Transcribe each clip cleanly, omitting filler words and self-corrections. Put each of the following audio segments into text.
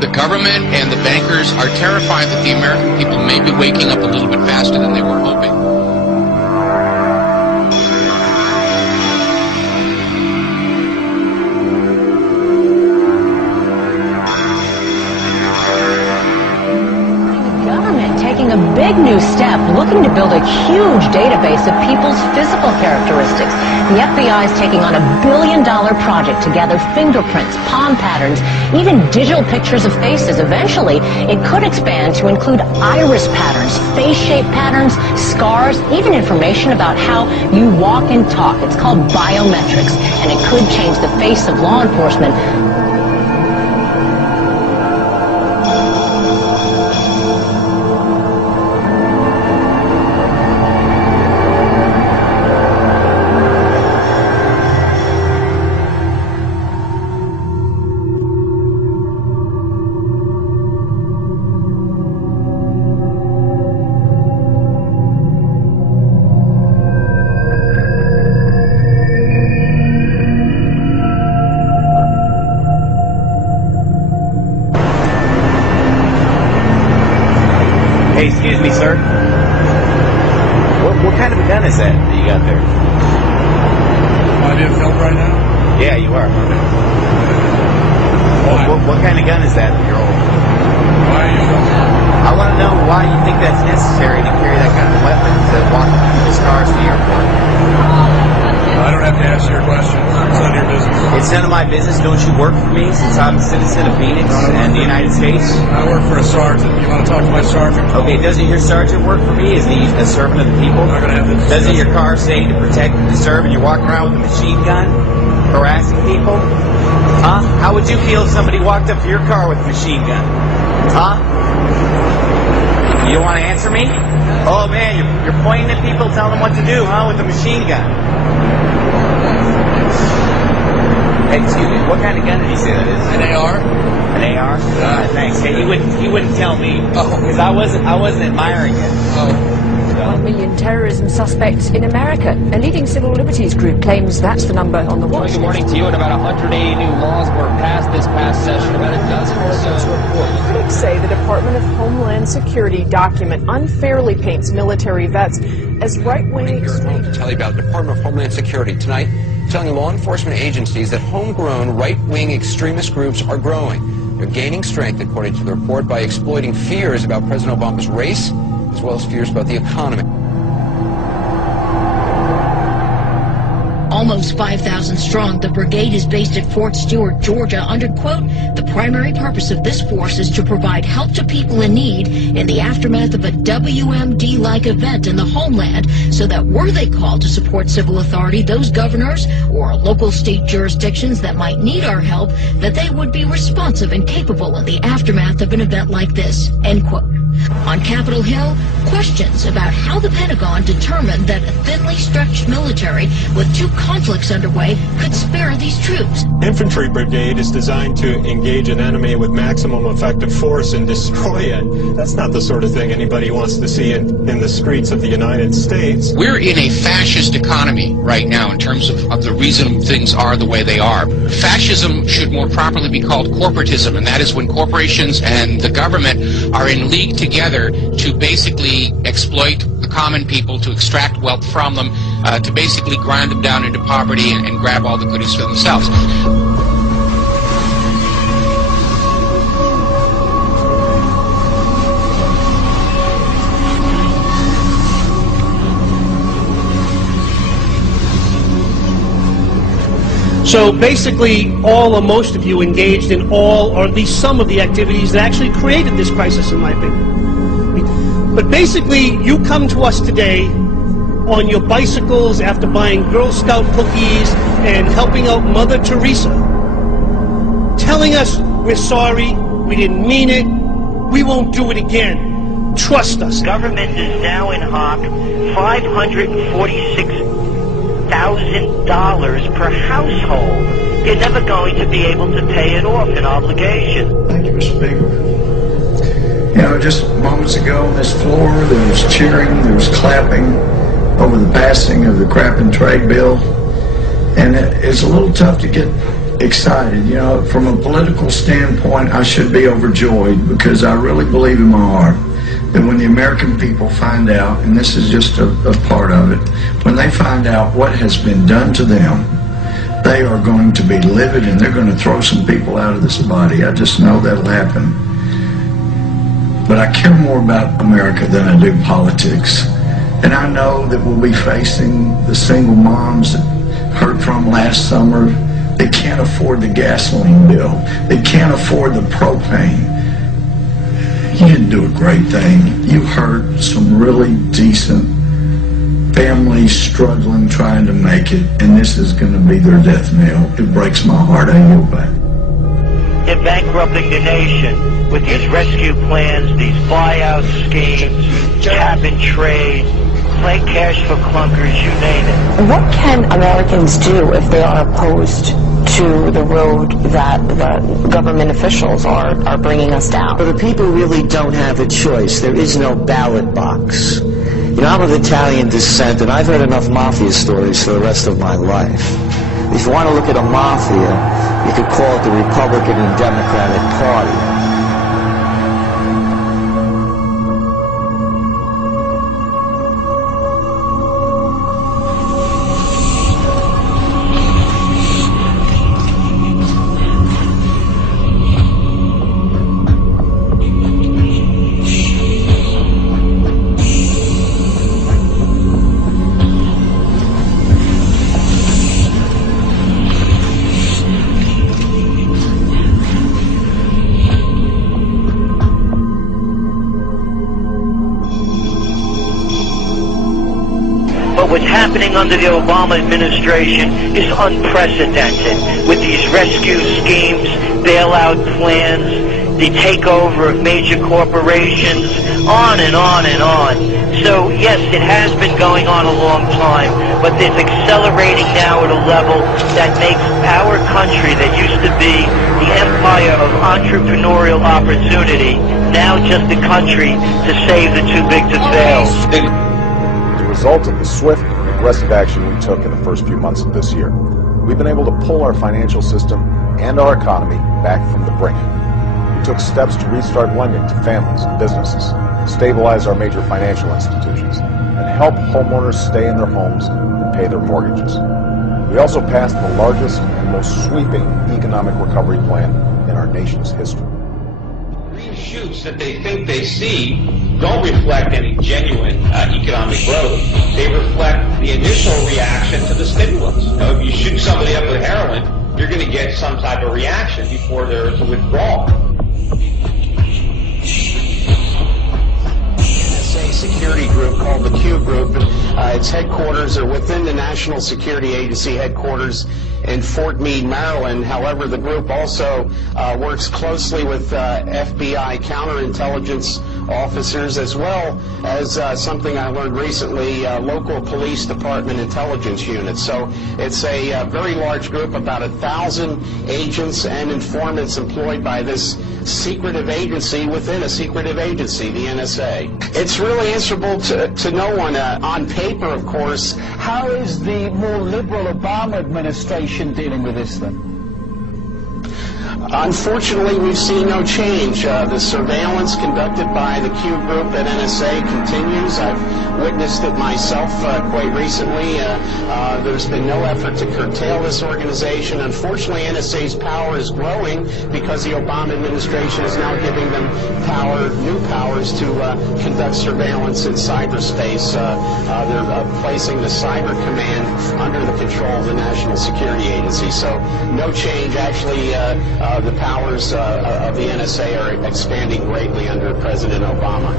The government and the bankers are terrified that the American people may be waking up a little bit faster than they were hoping. A big new step, looking to build a huge database of people's physical characteristics. The FBI is taking on $1 billion project to gather fingerprints, palm patterns, even digital pictures of faces. Eventually, it could expand to include iris patterns, face shape patterns, scars, even information about how you walk and talk. It's called biometrics, and it could change the face of law enforcement. Hey, excuse me, sir. What kind of a gun is that you got there? Am I being filmed right now? Yeah, you are. Why? What kind of gun is that you're holding? Why are you filming? I want to know why you think that's necessary to carry that kind of weapon to walk people's cars to the airport. I don't have to answer your questions. It's none of your business. It's none of my business. Don't you work for me since I'm a citizen of Phoenix and the United States? I work for a sergeant. You want to talk to my sergeant? Okay, doesn't your sergeant work for me? Isn't he a servant of the people? I'm not going to have this Doesn't your discussion. car say to protect and to serve, and you're walking around with a machine gun, harassing people? Huh? How would you feel if somebody walked up to your car with a machine gun? Huh? You don't want to answer me? Oh man, you're pointing at people, telling them what to do, huh? With a machine gun. Hey, excuse me, what kind of gun did he say that is? An AR? An AR? Thanks. Hey, he wouldn't tell me because I wasn't admiring it. Oh. 1 million terrorism suspects in America. A leading civil liberties group claims that's the number on the watch. Good morning to you. And about 180 new laws were passed this past session. About a dozen or so. Critics say the Department of Homeland Security document unfairly paints military vets as right-wing extremists. To tell you about the Department of Homeland Security tonight, telling law enforcement agencies that homegrown right-wing extremist groups are growing. They're gaining strength, according to the report, by exploiting fears about President Obama's race, as well as fears about the economy. Almost 5,000 strong, the brigade is based at Fort Stewart, Georgia, under, quote, the primary purpose of this force is to provide help to people in need in the aftermath of a WMD-like event in the homeland, so that were they called to support civil authority, those governors or local state jurisdictions that might need our help, that they would be responsive and capable in the aftermath of an event like this, end quote. On Capitol Hill, questions about how the Pentagon determined that a thinly stretched military with two conflicts underway could spare these troops. Infantry brigade is designed to engage an enemy with maximum effective force and destroy it. That's not the sort of thing anybody wants to see in the streets of the United States. We're in a fascist economy right now in terms of the reason things are the way they are. Fascism should more properly be called corporatism, and that is when corporations and the government are in league together to basically exploit the common people, to extract wealth from them, to basically grind them down into poverty and grab all the goodies for themselves. So basically, all or most of you engaged in all or at least some of the activities that actually created this crisis, in my opinion. But basically, you come to us today on your bicycles after buying Girl Scout cookies and helping out Mother Teresa, telling us we're sorry, we didn't mean it, we won't do it again. Trust us. Government is now in hock $546,000 per household. You're never going to be able to pay it off, an obligation. Thank you, Mr. Speaker. You know, just moments ago on this floor, there was cheering, there was clapping over the passing of the crap and trade bill. And it's a little tough to get excited. You know, from a political standpoint, I should be overjoyed because I really believe in my heart that when the American people find out, and this is just a part of it, when they find out what has been done to them, they are going to be livid and they're going to throw some people out of this body. I just know that'll happen. But I care more about America than I do politics. And I know that we'll be facing the single moms that heard from last summer. They can't afford the gasoline bill. They can't afford the propane. You didn't do a great thing. You hurt some really decent families struggling, trying to make it, and this is going to be their death knell. It breaks my heart. I yield back. They're bankrupting the nation with these rescue plans, these buyout schemes, cap and trade, play cash for clunkers, you name it. What can Americans do if they are opposed to the road that the government officials are bringing us down? Well, the people really don't have a choice. There is no ballot box. You know, I'm of Italian descent, and I've heard enough mafia stories for the rest of my life. If you want to look at a mafia, you could call it the Republican and Democratic Party. What's happening under the Obama administration is unprecedented, with these rescue schemes, bailout plans, the takeover of major corporations, on and on and on. So yes, it has been going on a long time, but it's accelerating now at a level that makes our country that used to be the empire of entrepreneurial opportunity now just a country to save the too big to fail. As a result of the swift and aggressive action we took in the first few months of this year, we've been able to pull our financial system and our economy back from the brink. We took steps to restart lending to families and businesses, stabilize our major financial institutions, and help homeowners stay in their homes and pay their mortgages. We also passed the largest and most sweeping economic recovery plan in our nation's history. Green shoots that they think they see don't reflect any genuine economic growth. They reflect the initial reaction to the stimulus. You know, if you shoot somebody up with heroin, you're going to get some type of reaction before there's a withdrawal. NSA security group called the Q Group. Its headquarters are within the National Security Agency headquarters in Fort Meade, Maryland. However, the group also works closely with FBI counterintelligence officers, as well as something I learned recently, local police department intelligence units. So it's a very large group, about 1,000 agents and informants employed by this secretive agency within a secretive agency, the NSA. It's really answerable to no one. On paper, of course. How is the more liberal Obama administration dealing with this then? Unfortunately, we've seen no change. The surveillance conducted by the Q Group at NSA continues. I've witnessed it myself quite recently. There's been no effort to curtail this organization. Unfortunately, NSA's power is growing because the Obama administration is now giving them new powers to conduct surveillance in cyberspace. They're placing the Cyber Command under the control of the National Security Agency. So no change. Actually, the powers of the NSA are expanding greatly under President Obama.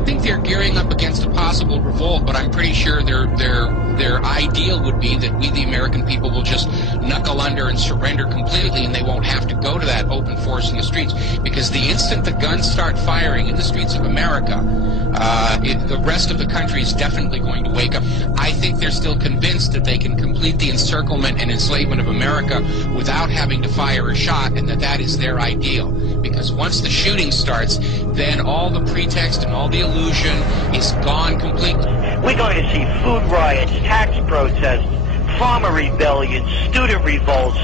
I think they're gearing up against a possible revolt, but I'm pretty sure their ideal would be that we, the American people, will just knuckle under and surrender completely, and they won't have to go to that open force in the streets, because the instant the guns start firing in the streets of America, the rest of the country is definitely going to wake up. I think they're still convinced that they can complete the encirclement and enslavement of America without having to fire a shot, and that is their ideal. Because once the shooting starts, then all the pretext and all the illusion is gone completely. We're going to see food riots, tax protests, farmer rebellions, student revolts,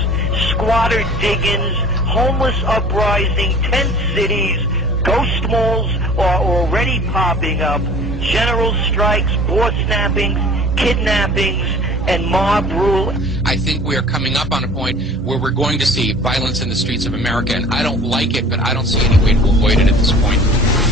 squatter diggings, homeless uprising, tent cities, ghost malls are already popping up, general strikes, board snappings, kidnappings, and mob rule. I think we are coming up on a point where we're going to see violence in the streets of America, and I don't like it, but I don't see any way to avoid it at this point.